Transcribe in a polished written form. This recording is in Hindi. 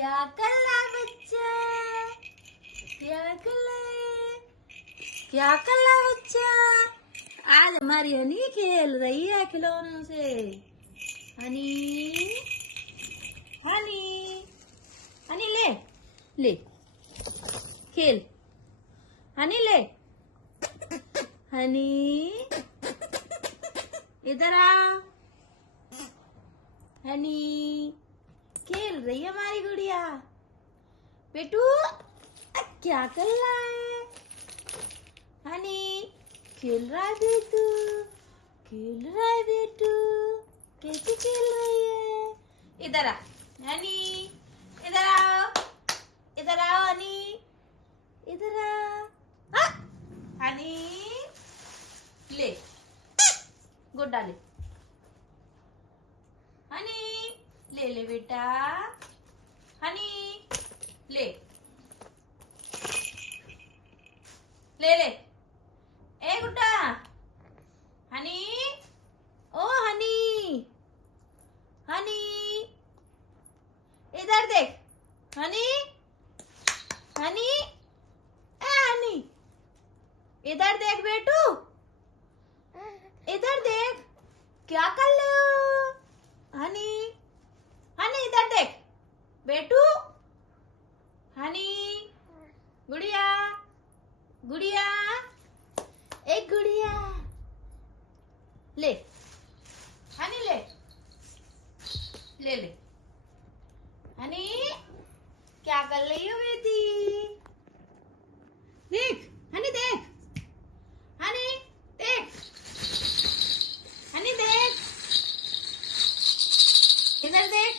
क्या कर रहा बच्चा? क्या कर रहा है? क्या कर रहा बच्चा? आज हमारी हनी खेल रही है खिलौनों से। हनी हनी हनी ले ले खेल। हनी ले। हनी इधर आ। हनी खेल रही है हमारी गुड़िया। बेटू क्या कर रहा है? हनी खेल रहा है बेटू। खेल रहा है बेटू। कैसे खेल रही है? इधर आ हनी। इधर आओ। इधर आओ हनी। इधर आ। हनी ले गुड्डा ले। हनी ले ले बेटा। हनी ले ले ले। ए गुड्डा। हनी ओ हनी। हनी इधर देख। हनी हनी ए हनी इधर देख बेटू। इधर देख क्या कर रहे हो? हनी हनी इधर देख बेटू। हनी गुड़िया गुड़िया एक गुड़िया ले। हनी ले ले ले। हनी क्या कर रही हो बेटी? देख हनी देख। हनी देख। हनी देख। इधर देख।